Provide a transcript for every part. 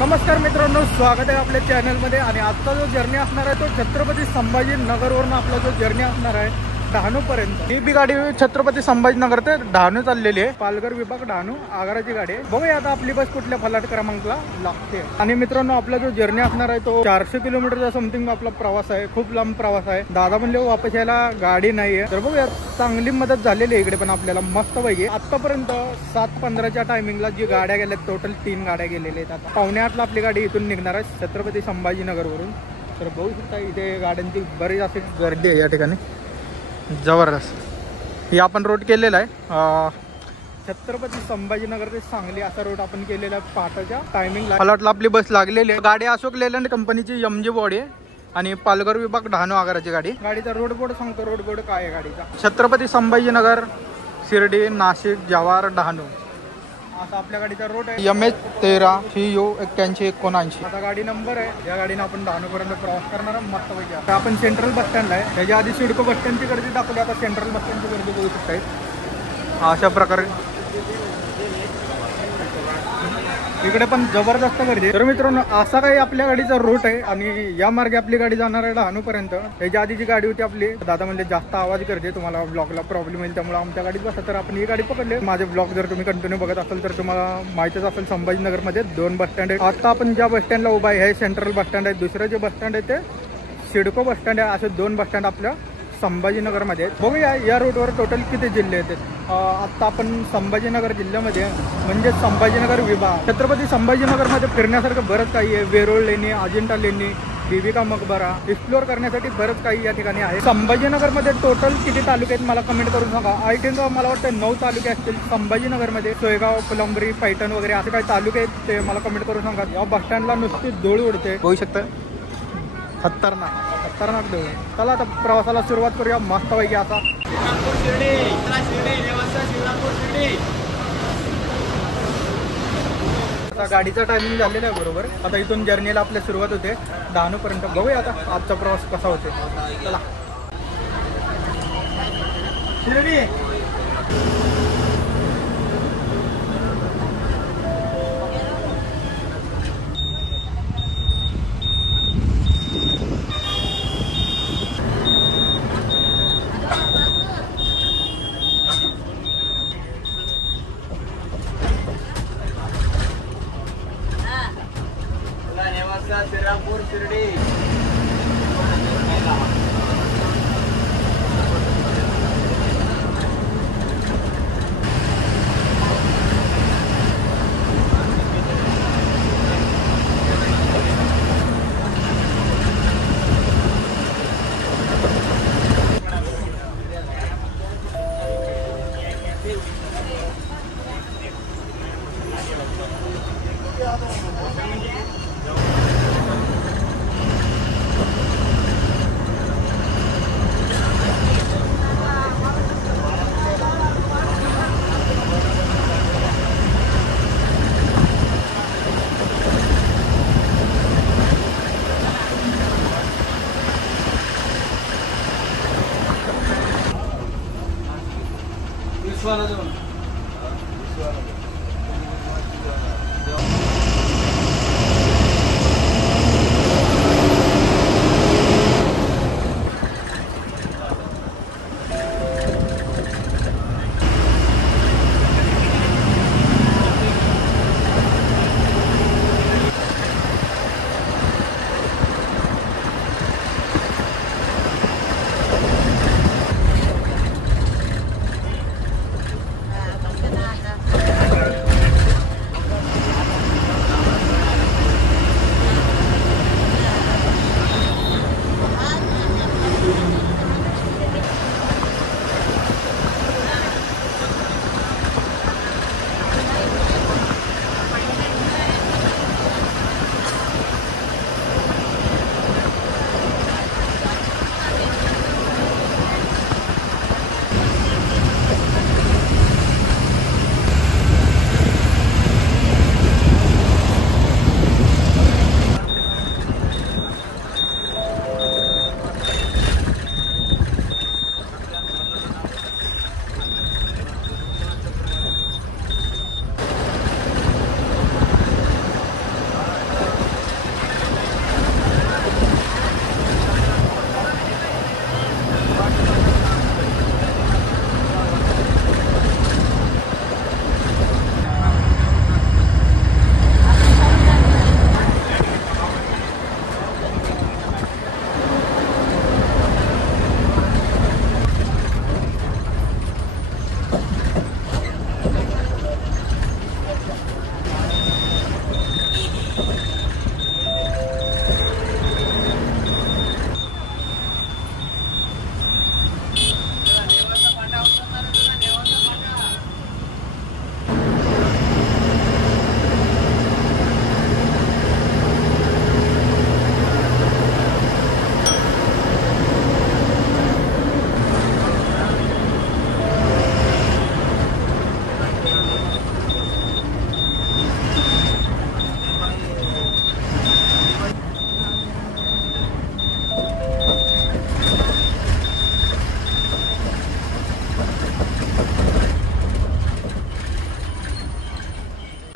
नमस्कार मित्रांनो, स्वागत आहे आपल्या चॅनलमध्ये। आणि आजचा जो जर्नी असणार आहे तो छत्रपती संभाजीनगरवरून आपला जो जर्नी असणार आहे डहाणू पर्यंत। ही बी गाडी छत्रपती संभाजीनगर ते डहाणू चाललेली आहे। पालघर विभाग डहाणू आगाराची गाडी आहे। बघूया आता आपली बस कुठल्या फलाट क्रमांकाला लागते। आणि मित्रांनो, आपला जो जर्नी असणार आहे तो 400 किलोमीटरचा समथिंग आपला प्रवास आहे। खूप लांब प्रवास आहे। दादा म्हणले वापस यायला गाडी नाहीये, तर बघूया। चांगली मदत झालेली आहे इकडे पण आपल्याला मस्त पैकी। आतापर्यंत 7:15च्या टायमिंगला जी गाड्या गेल्या टोटल 3 गाड्या गेलेल्या आहेत। आता 7:45ला आपली गाडी इथून निघणार आहे छत्रपती संभाजीनगरवरून। तर बघू शकता इथे गाड्यांची बरीच अशी गर्दी आहे या ठिकाणी, जबरदस्त। ही आपण रोड केलेला आहे छत्रपती संभाजीनगर ते सांगली असा रोड आपण केलेला आहे पहाटेच्या टायमिंगला। फलाटला आपली बस लागलेली आहे। गाडी अशोक लेलंड कंपनीची MG बॉडी आहे आणि पालघर विभाग डहाणू आगाराची गाडी। गाडीचा रोड बोर्ड सांगतो, रोड बोर्ड काय आहे गाडीचा। छत्रपती संभाजीनगर, शिर्डी, नाशिक, जव्हार, डहाणू असा आपल्या गाडीचा रोड आहे। MH13 CU 8179 आता गाडी नंबर आहे। या गाडीने आपण डहाणूपर्यंत प्रवास करणार आहे मस्त पैकी। आता आपण सेंट्रल बस स्टँडला आहे। त्याच्या आधी सिडको बस स्टँडची गर्दी दाखवली, आता सेंट्रल बस स्टँडची गर्दी बघू शकता। अशा प्रकारे इकडे पण जबरदस्त गर्दी। तर मित्रांनो, असा काही आपल्या गाडीचा रूट आहे आणि या मार्गे आपली गाडी जाणार आहे डहाणू पर्यंत। त्याच्या आधी जी गाडी होती आपली, दादा म्हणजे जास्त आवाज करते, तुम्हाला ब्लॉगला प्रॉब्लेम येईल, त्यामुळे आमच्या गाडीत बसा। तर आपण ही गाडी पकडली। माझे ब्लॉग जर तुम्ही कंटिन्यू बघत असाल तर तुम्हाला माहितीच असेल, संभाजीनगरमध्ये 2 बस स्टँड आहे। आता आपण ज्या बस स्टँडला उभा आहे हे सेंट्रल बस स्टँड आहे। दुसरं जे बस स्टँड आहे ते सिडको बस स्टँड आहे। असे 2 बस स्टँड आपल्या संभाजीनगरमध्ये आहेत। बघूया या रूटवर टोटल किती जिल्हे आहेत। आता आपण संभाजीनगर जिल्ह्यामध्ये म्हणजे संभाजीनगर विभाग, छत्रपती संभाजीनगरमध्ये फिरण्यासारखं बरंच काही आहे। वेरूळ लेणी, अजिंठा लेणी, बीबी का मकबरा एक्सप्लोअर करण्यासाठी बरंच काही या ठिकाणी आहे। संभाजीनगरमध्ये टोटल किती तालुके आहेत मला कमेंट करून सांगा। आय थिंक मला वाटतं 9 तालुके असतील संभाजीनगरमध्ये। सोयगाव, फुलंब्री, पैठण वगैरे असे काही तालुके आहेत ते मला कमेंट करून सांगा। या बस स्टँडला नुसती धूळ उडते, बघू शकता। खतरनाक धूळ। चला आता प्रवासाला सुरुवात करूया मस्त पैकी। आता गाडीचा टायमिंग झालेला आहे बरोबर। आता इथून जर्नीला आपल्या सुरुवात होते डहाणू पर्यंत। बघूया आता आजचा प्रवास कसा होते। चला शिर्डी श्रीरामपूर शिर्डी।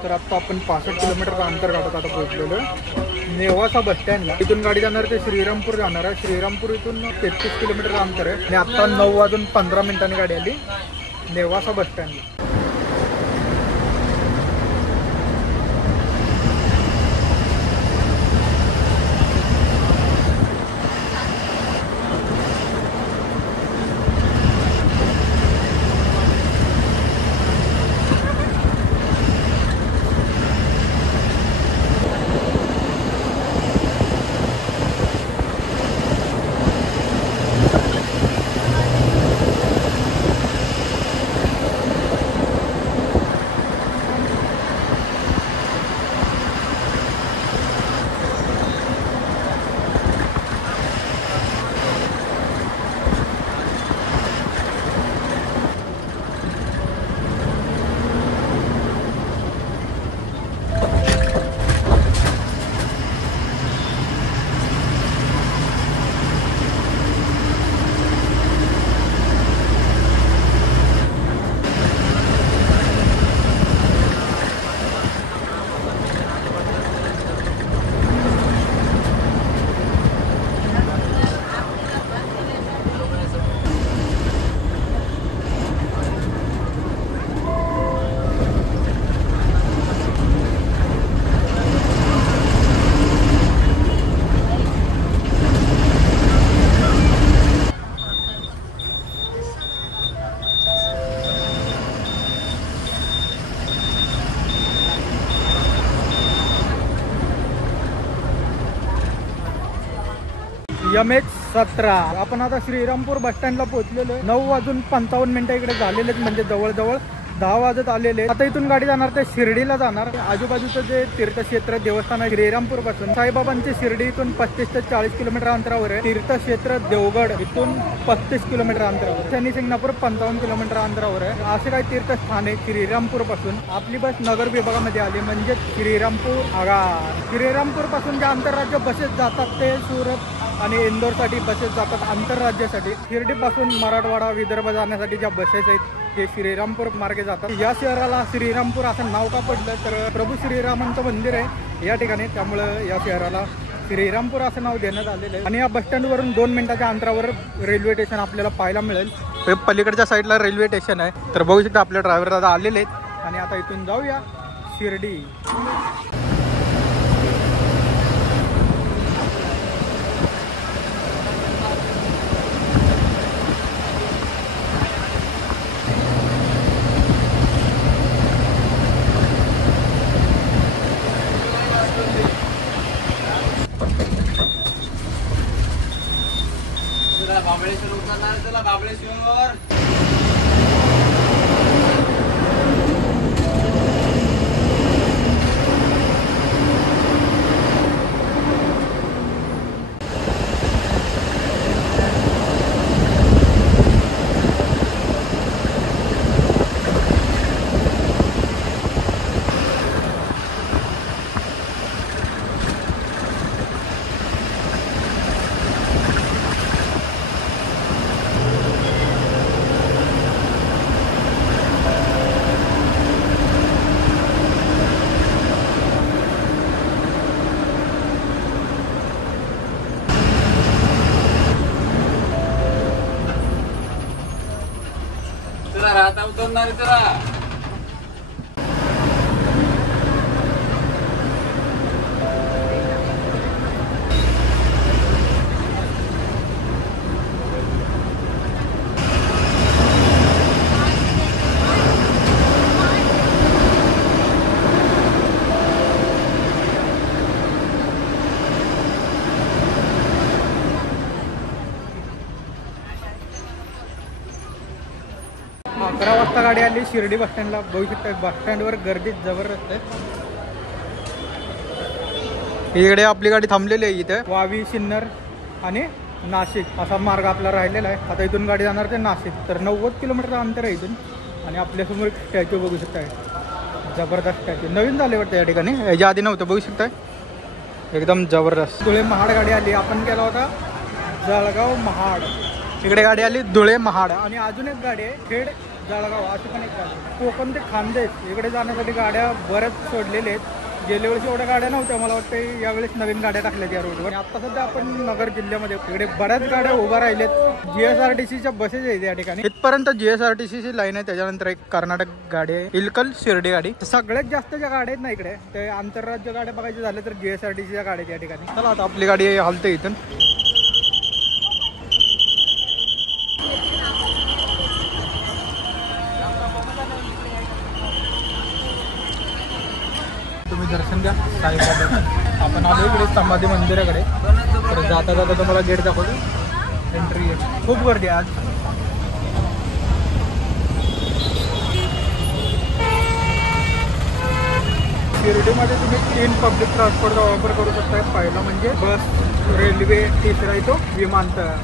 तर आता आपण 65 किलोमीटरचं अंतर काढत आता पोहोचलेलो नेवासा बस स्टँडला. इथून गाडी जाणार ते श्रीरामपूर जाणार आहे. श्रीरामपूर इथून 33 किलोमीटरचं अंतर आहे आणि आता 9:15 गाडी आली नेवासा बस स्टँडला. MH17 आपण आता श्रीरामपूर बस स्टँडला पोहोचलेलो. 9:55 इकडे झालेले म्हणजे जवळजवळ 10 वाजत आलेले. आता इथून गाडी जाणार ते शिर्डीला जाणार. आजूबाजूचं जे तीर्थक्षेत्र देवस्थान आहे श्रीरामपूर पासून साईबाबांची शिर्डी इथून 35 ते 40 किलोमीटर अंतरावर आहे. तीर्थक्षेत्र देवगड इथून 35 किलोमीटर अंतरावर. शनी शिंगणापूर 55 किलोमीटर अंतरावर आहे. असे काही तीर्थस्थान आहे श्रीरामपूर पासून. आपली बस नगर विभागामध्ये आली म्हणजे श्रीरामपूर आगार. श्रीरामपूर पासून जे आंतरराज्य बसेस जातात ते सुरत आणि इंदोरसाठी बसेस जातात आंतरराज्यासाठी. शिर्डीपासून मराठवाडा विदर्भ जाण्यासाठी ज्या बसेस आहेत ते श्रीरामपूर मार्गे जातात. या शहराला श्रीरामपूर असं नाव का पडलं तर प्रभू श्रीरामांचं मंदिर आहे या ठिकाणी, त्यामुळं या शहराला श्रीरामपूर असं नाव देण्यात आलेलं आहे. आणि या बसस्टँडवरून 2 मिनिटाच्या अंतरावर रेल्वे स्टेशन आपल्याला पाहायला मिळेल. पलीकडच्या साईडला रेल्वे स्टेशन आहे. तर बघू शकता आपले ड्रायव्हर दादा आलेले आहेत आणि आता इथून जाऊया शिर्डी. बाबळेश्वर उतरणार. चला बाबळेश्वर. आता उतरणार चला. गाडी आली शिर्डी बस स्टँडला. बघू शकता बस स्टँडवर गर्दी जबरदस्त आहे. इकडे आपली गाडी थांबलेली आहे. इथे वावी, सिन्नर आणि नाशिक असा मार्ग आपला राहिलेला आहे. आता इथून गाडी जाणार ते नाशिक. तर 90 किलोमीटरचं अंतर आहे इथून. आणि आपल्यासमोर एक स्टॅच्यू बघू शकताय, जबरदस्त स्टॅच्यू. नवीन झाले वाटतं या ठिकाणी, याच्या आधी नव्हतं. बघू शकताय एकदम जबरदस्त. धुळे महाड गाडी आली. आपण केला होता जळगाव महाड. इकडे गाडी आली धुळे महाड. आणि अजून एक गाडी आहे खेड जळगाव अशी पण एक गाडी. कोकण ते खानदेश इकडे जाण्यासाठी गाड्या बऱ्याच सोडलेल्या आहेत. गेल्या वेळेस एवढ्या गाड्या नव्हत्या, मला वाटतं यावेळेस नवीन गाड्या टाकल्यात या रोडवर. आता सध्या आपण नगर जिल्ह्यामध्ये इकडे बऱ्याच गाड्या उभ्या राहिल्यात. GSRTCच्या बसेस आहेत या ठिकाणी. इथपर्यंत GSRTCची लाईन आहे. त्याच्यानंतर एक कर्नाटक गाडी आहे, इलकल शिर्डी गाडी. सगळ्यात जास्त ज्या गाड्या आहेत ना इकडे ते आंतरराज्य गाड्या बघायच्या झाल्या तर GSRTCच्या गाड्या या ठिकाणी. चला आता आपली गाडी हलते इथून. तुम्ही दर्शन द्या साईबाबा. आपण आलो इकडे समाधी मंदिराकडे. तर जाता जाता तुम्हाला गेट दाखवतो. एंट्री आहे. खूप गर्दी आहे आज. शिर्डीमध्ये तुम्ही 3 पब्लिक ट्रान्सपोर्टचा वापर करू शकता. पहिला म्हणजे बस, रेल्वे, तिसरा येतो विमानतळ.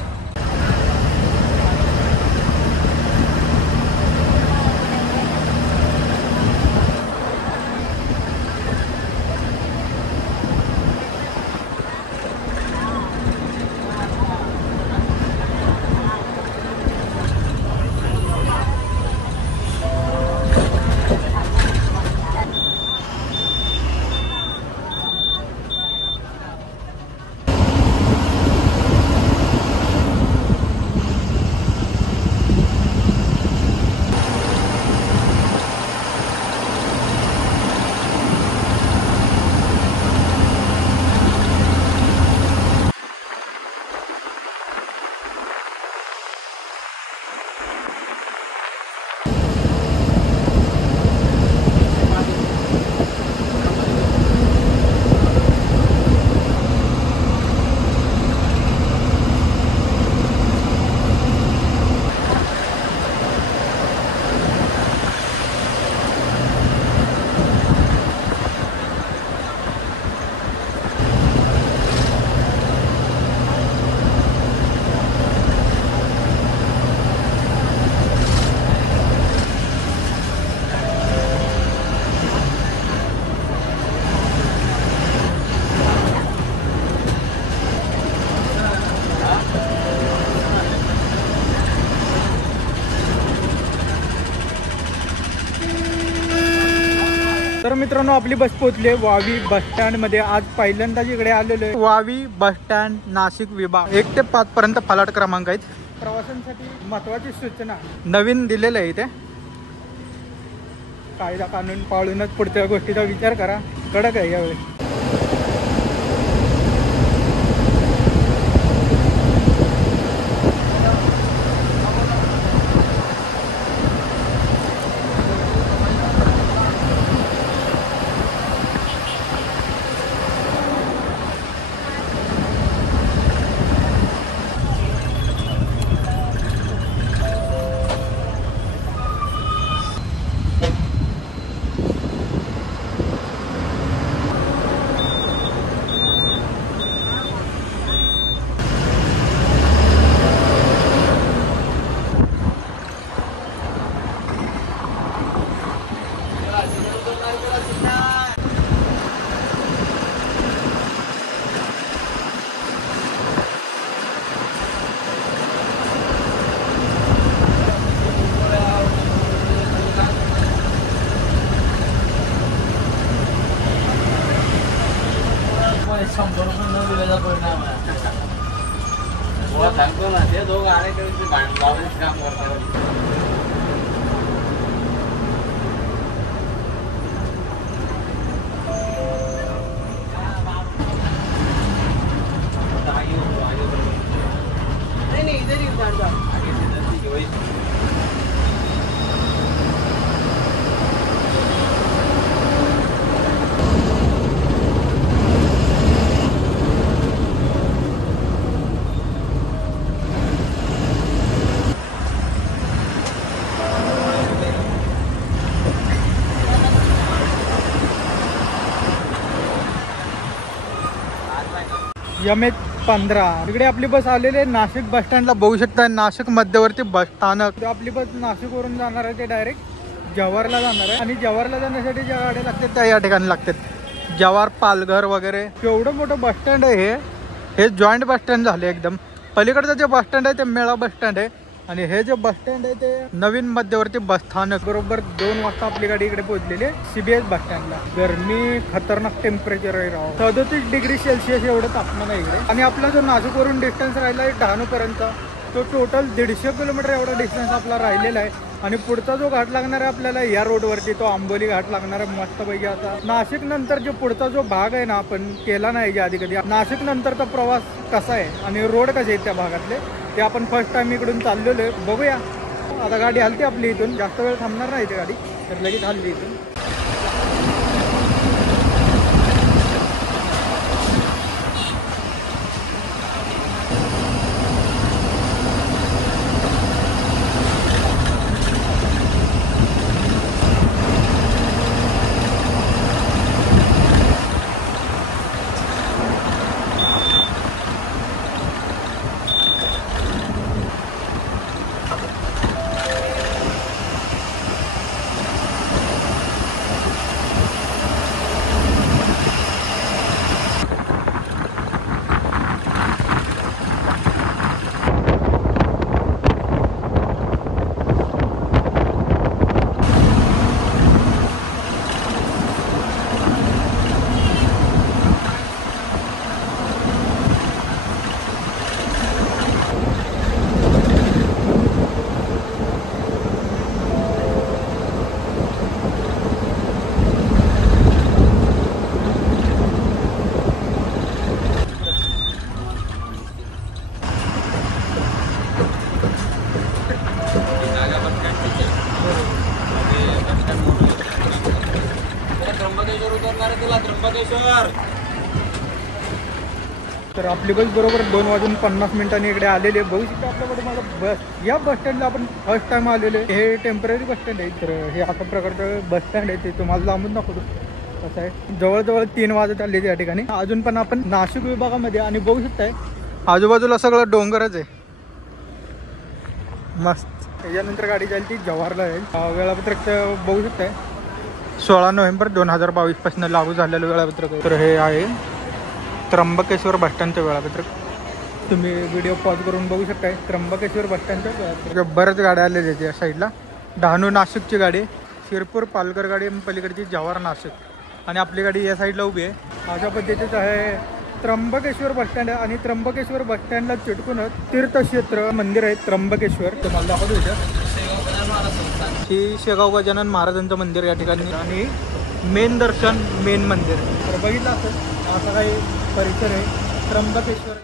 तर मित्रांनो आपली बस पोहोचली वावी बस स्टँड मध्ये. आज पहिल्यांदाच इकडे आलेलो आहे. वावी बस स्टँड नाशिक विभाग 1 ते 5 पर्यंत फलाट क्रमांक आहेत. प्रवाशांसाठी महत्वाची सूचना नवीन दिलेलं आहे इथे. कायदा कानून पाळूनच पुढच्या गोष्टीचा विचार करा. कडक आहे यावेळी. सांगतो ना ते दोघं आले काम करतात. नहीं इधर ही उतार दो. MH15 इकडे आपली बस आलेली आहे. नाशिक बस स्टँडला बघू शकता. नाशिक मध्यवर्ती बस स्थानक. आपली बस नाशिक वरून जाणार आहे ते डायरेक्ट जव्हारला जाणार आहे. आणि जव्हारला जाण्यासाठी ज्या गाड्या लागतात त्या या ठिकाणी लागतात. जव्हार, पालघर वगैरे. एवढं मोठं बस स्टँड आहे हे जॉईंट बस स्टँड झाले एकदम. पलीकडचं जे बस स्टँड आहे ते मेळा बस स्टँड आहे आणि हे जे बस स्टँड आहे ते नवीन मध्यवर्ती बस स्थानक बरोबर 2 वाजता आपली गाडी इकडे पोहोचलेली आहे CBS बस स्टँडला. गरमी खतरनाक टेम्परेचर आहे राव, 37 डिग्री सेल्सिअस एवढं तापमान आहे इकडे. आणि आपला जो नाशिकवरून डिस्टन्स राहिला आहे डहाणूपर्यंत तो टोटल 150 किलोमीटर एवढा डिस्टन्स आपला राहिलेला आहे. आणि पुढचा जो घाट लागणार आहे आपल्याला या रोडवरती तो आंबोली घाट लागणार आहे मस्तपैकी. आता नाशिक नंतर जो पुढचा जो भाग आहे ना आपण केला नाही आधी कधी, नाशिक नंतरचा प्रवास कसा आहे आणि रोड कसे आहेत त्या भागातले ते आपण फर्स्ट टाइम इकडून चाललेलो आहे. बघूया आता गाडी हलते आपली इथून, जास्त वेळ थांबणार नाही ती गाडी, तर लगेच हलली इथून. तर आपली बस बरोबर 2:50 इकडे आलेली आहे. बघू शकता आपल्याकडे मला बस या बस स्टँडला आपण फर्स्ट टाइम आलेलो आहे. हे टेम्पररी बस स्टँड आहे. तर हे अशा प्रकारचं बस स्टँड आहे, ते तुम्हाला लांबून दाखवतो कसं आहे. जवळजवळ 3 वाजत आले या ठिकाणी. अजून पण आपण नाशिक विभागामध्ये आणि बघू शकताय आजूबाजूला सगळं डोंगरच आहे मस्त. त्याच्यानंतर गाडी जाईल ती जव्हारला जाईल. वेळापत्रक बघू शकताय 16 नोव्हेंबर 2022 पासून लागू झालेलं वेळापत्रक आहे. तर हे आहे त्र्यंबकेश्वर बस स्टँडचं वेळापत्रक. तुम्ही व्हिडिओ पॉज करून बघू शकताय त्र्यंबकेश्वर बस स्टँडचं वेळापत्रक. बऱ्याच गाड्या आलेल्या आहेत या साईडला. डहाणू नाशिकची गाडी, शिरपूर पालघर गाडी, पलीकडची जव्हार नाशिक, आणि आपली गाडी या साईडला उभी आहे. अशा पद्धतीचं आहे त्र्यंबकेश्वर बस स्टँड आहे. आणि त्र्यंबकेश्वर बस स्टँडला चिटकूनच तीर्थक्षेत्र मंदिर आहे त्र्यंबकेश्वर. तुम्हाला दाखवतो इथं ही शेगाव गजानन महाराजांचं मंदिर या ठिकाणी, आणि मेन दर्शन मेन मंदिर. तर बघितलं असं काही परिसर आहे त्र्यंबकेश्वर.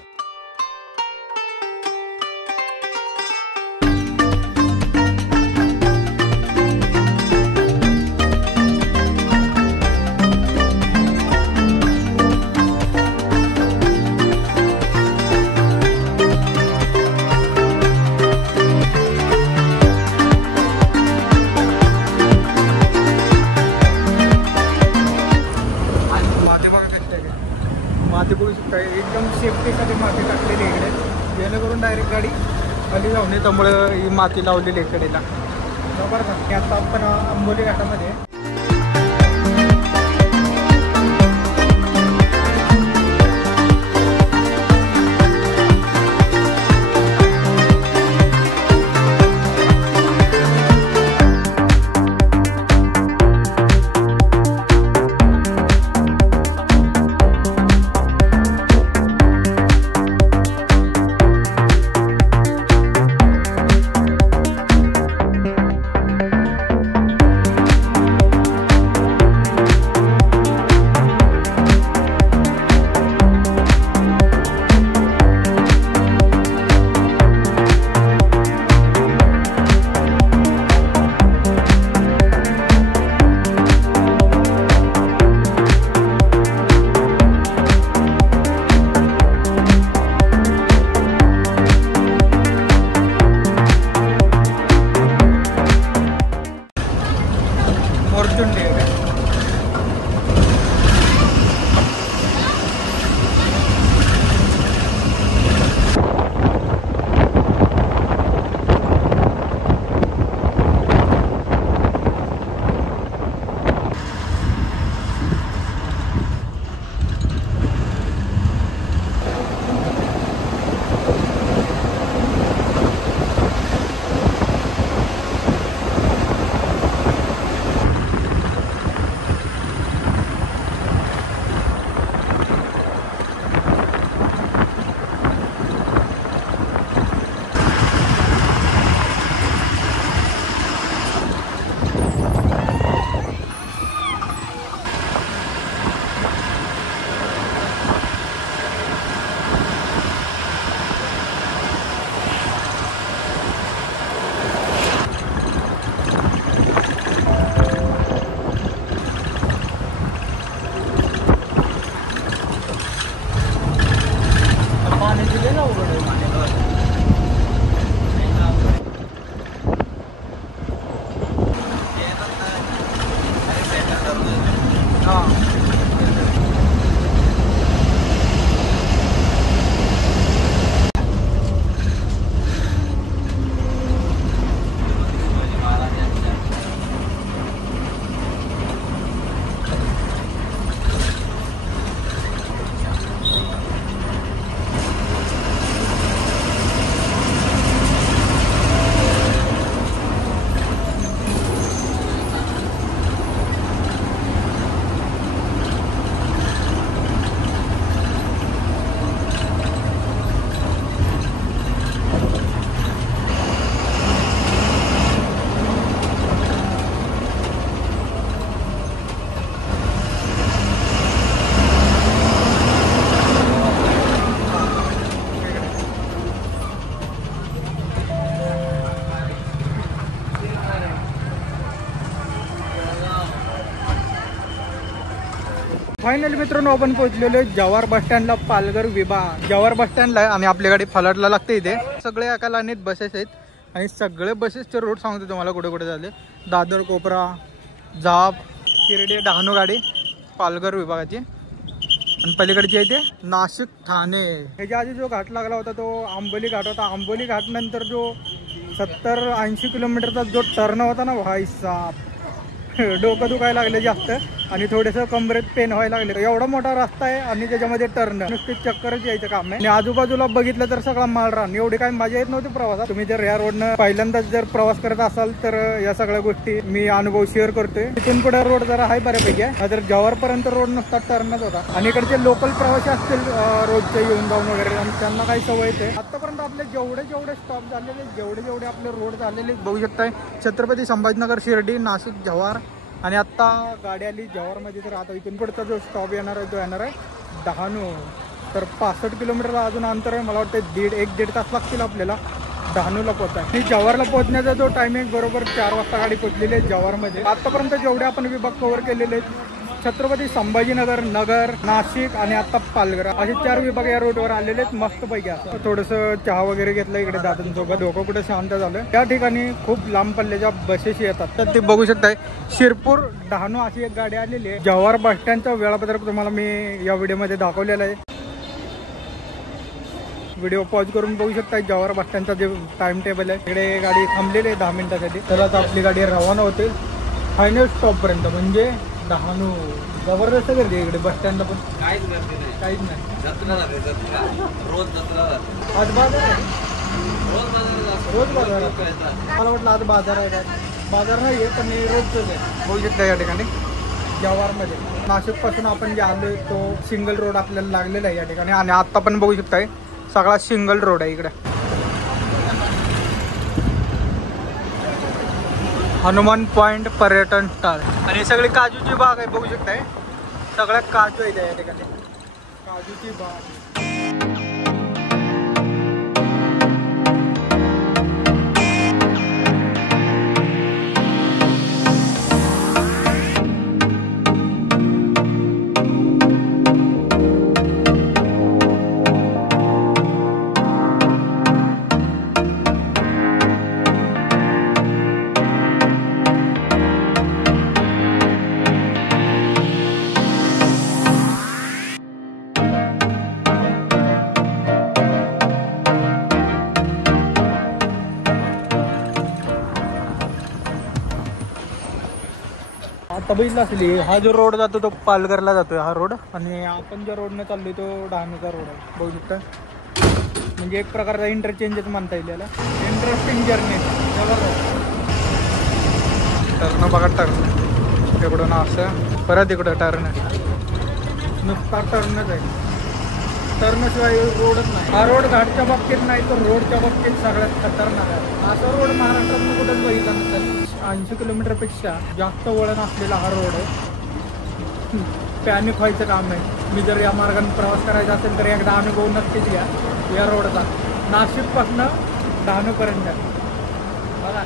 माती बघू शकता एकदम सेफ्टीसाठी माती टाकलेली आहे इकडे, जेणेकरून डायरेक्ट गाडी खाली जाऊ नये, त्यामुळे ही माती लावलेली आहे कडेला. जबरदस्त. आता आपण आंबोली घाटामध्ये फायनली मित्रांनो आपण पोहोचलेलो आहे जव्हार बस स्टँडला, पालघर विभाग. जव्हार बस स्टँडला आहे आणि आपली गाडी फलाटला लागते इथे. सगळे एका लाईनीत बसेस आहेत आणि सगळे बसेसचे रूट सांगतो तुम्हाला कुठे कुठे झाले. दादर, कोपरा, जाब, शिर्डी, डहाणू गाडी पालघर विभागाची. आणि पलीकडची आहे ते नाशिक, ठाणे. ह्याच्या आधी जो घाट लागला होता तो आंबोली घाट होता. आंबोली घाट नंतर जो 70-80 किलोमीटरचा जो टर्न होता ना भाई साहब, डोकं दुखायला लागले जास्त आणि थोडेसं कमरेत पेन व्हायला लागले. एवढा मोठा रस्ता आहे आणि त्याच्यामध्ये टर्न, नुसते चक्करच यायचं काम आहे. आणि आजूबाजूला बघितलं तर सगळा माळरान. एवढी काही मजा येत नव्हती प्रवासात. तुम्ही जर या रोडनं पहिल्यांदाच जर प्रवास करत असाल तर या सगळ्या गोष्टी मी अनुभव शेअर करतोय. तिथून पुढे रोड जरा आहे बऱ्यापैकी आहे. तर जव्हारपर्यंत रोड नुसता टर्नच होता. आणि इकडचे लोकल प्रवासी असतील रोजचे येऊन जाऊन वगैरे, आणि त्यांना काही सवयच आहे. आतापर्यंत आपले जेवढे स्टॉप झालेले, जेवढे आपले रोड झालेले बघू शकताय. छत्रपती संभाजीनगर, शिर्डी, नाशिक, जव्हार. आणि आत्ता गाडी आली जव्हारमध्ये. तर आता इथून पुढचा जो स्टॉप येणार आहे तो येणार आहे डहाणू. तर 65 किलोमीटर अजून अंतर आहे. मला वाटतं 1-1.5 तास लागतील आपल्याला डहाणूला पोहोचायला. आणि जव्हारला पोहोचण्याचा जो टायमिंग बरोबर 4 वाजता गाडी पोहोचलेली आहे जव्हारमध्ये. आतापर्यंत जेवढे आपण विभाग कव्हर केलेले आहेत, छत्रपती संभाजीनगर, नगर, नाशिक आणि आता पालघर, असे 4 विभाग या रोडवर आलेले आहेत. मस्त पैकी असं थोडंसं चहा वगैरे घेतलं इकडे दादांसोबत. डोकं कुठे शांत झालं. त्या ठिकाणी खूप लांब पल्ल्याच्या बसेस येतात. तर ते बघू शकताय शिरपूर, डहाणू अशी एक गाडी आलेली आहे. जव्हार बस स्टँडचं वेळापत्रक तुम्हाला मी या व्हिडिओमध्ये दाखवलेलं आहे. व्हिडिओ पॉज करून बघू शकता. जव्हार बस स्टँडचा जे टाइम टेबल आहे, इकडे गाडी थांबलेली आहे 10 मिनिटासाठी. तर आता आपली गाडी रवाना होते फायनल स्टॉपपर्यंत, म्हणजे डहाणू. जबरदस्त गर्दी आहे इकडे बस स्टँडला पण. काहीच गर्दी नाही, काहीच नाही. जत्रा झाली, जत्रा रोज जत्रा झाली. आज बाजार आहे, रोज बाजार, रोज बाजार आहे. मला वाटलं आज बाजार आहे का. बाजार नाही आहे पण रोजच आहे. बघू शकता या ठिकाणी जव्हारमध्ये. नाशिकपासून आपण जे आलोय तो सिंगल रोड आपल्याला लागलेला आहे या ठिकाणी. आणि आत्ता पण बघू शकताय सगळा सिंगल रोड आहे इकडे. हनुमान पॉइंट पर्यटन स्थळ आणि सगळी काजूची बाग आहे बघू शकताय. सगळ्या काजू आहे या ठिकाणी, काजूची बाग. आता बघितलं असेल हा जो रोड जातो तो पालघरला जातोय हा रोड. आणि आपण ज्या रोडने चाललोय तो डहाणूचा रोड आहे बघू शकता. म्हणजे एक प्रकारचा इंटरचेंजच म्हणता येईल याला. Interesting journey. टर्न बघा, टर्न इकडून असं परत इकडं टर्न. नुसता टर्नच आहे, टर्नशिवाय रोडच नाही. हा रोड घाटच्या बाबतीत नाही तर रोडच्या बाबतीत सगळ्यात खतरनाक आहे. असा रोड महाराष्ट्रात कुठंच बघितला नसेल. 80 किलोमीटरपेक्षा जास्त वळण असलेला हा रोड आहे. पॅनिक व्हायचं काम आहे. मी जर या मार्गाने प्रवास करायचा असेल तर एकदा अनुभव नक्कीच घ्या या रोडचा. नाशिकपासून डहाणूपर्यंत बघा.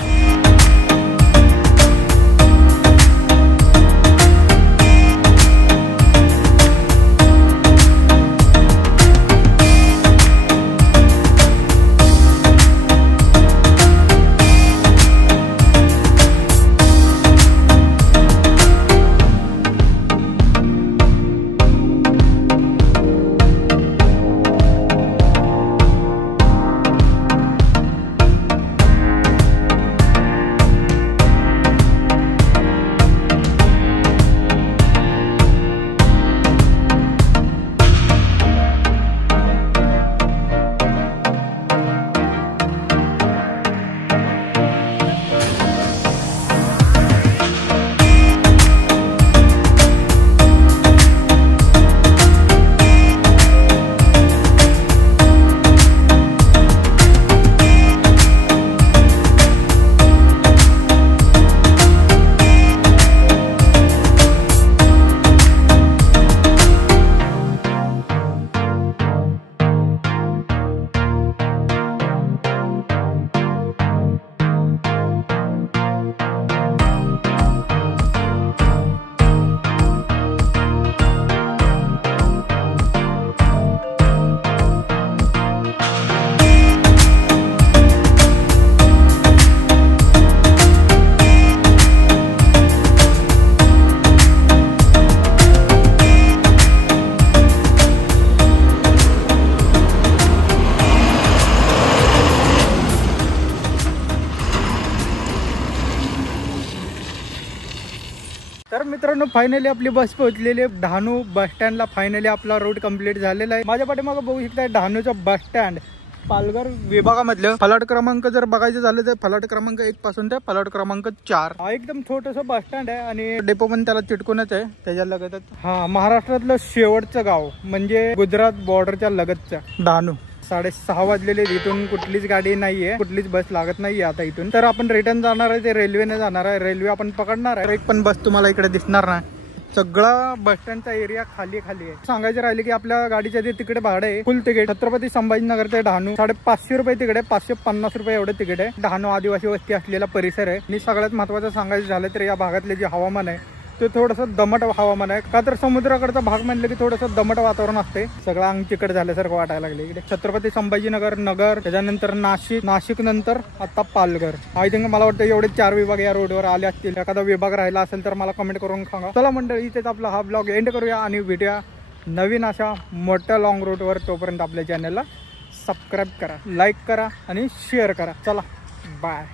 तर मित्रांनो फायनली आपली बस पोहोचलेली आहे डहाणू बस स्टँडला. फायनली आपला रूट कंप्लीट झालेला आहे. माझ्या पाठीमागे बघू शकता डहाणूचं बस स्टँड पालघर विभागामधलं. फलाट क्रमांक जर बघायचं झालं तर फलाट क्रमांक 1 पासून ते फलाट क्रमांक 4. हा एकदम छोटस बस स्टँड आहे आणि डेपो पण त्याला चिटकूनच आहे. त्याच्या लगतच हा महाराष्ट्रातलं शेवटचं गाव म्हणजे गुजरात बॉर्डरच्या लगतचं डहाणू. 6:30 वाजलेले. इथून कुठलीच गाडी नाहीये, कुठलीच बस लागत नाहीये आता इथून. तर आपण रिटर्न जाणार आहे ते रेल्वेने जाणार आहे. रेल्वे आपण पकडणार आहे. एक पण बस तुम्हाला इकडे दिसणार नाही. सगळा बस स्टँडचा एरिया खाली आहे. सांगायचं राहिले की आपल्या गाडीच्या जे तिकडे भाडे आहे फुल तिकीट छत्रपती संभाजीनगर ते डहाणू 550 रुपये तिकीट आहे. 550 रुपये एवढे तिकीट आहे. डहाणू आदिवासी वस्ती असलेला परिसर आहे. आणि सगळ्यात महत्वाचं सांगायचं झालं तर या भागातले जे हवामान आहे ते थोडंसं दमट हवामान आहे. का तर समुद्राकडचा भाग म्हणलं की थोडंसं दमट वातावरण असते. सगळं अंग चिकट झाल्यासारखं वाटायला लागले इकडे. छत्रपती संभाजीनगर नगर त्याच्यानंतर नाशिक नंतर आता पालघर. आय थिंक मला वाटतं एवढे 4 विभाग या रोडवर आले असतील. एखादा विभाग राहिला असेल तर मला कमेंट करून सांगा. चला मंडळी इथेच आपला हा ब्लॉग एंड करूया आणि भेटूया नवीन अशा मोठ्या लॉंग रूटवर. तोपर्यंत आपल्या चॅनलला सबस्क्राईब करा, लाईक करा आणि शेअर करा. चला बाय.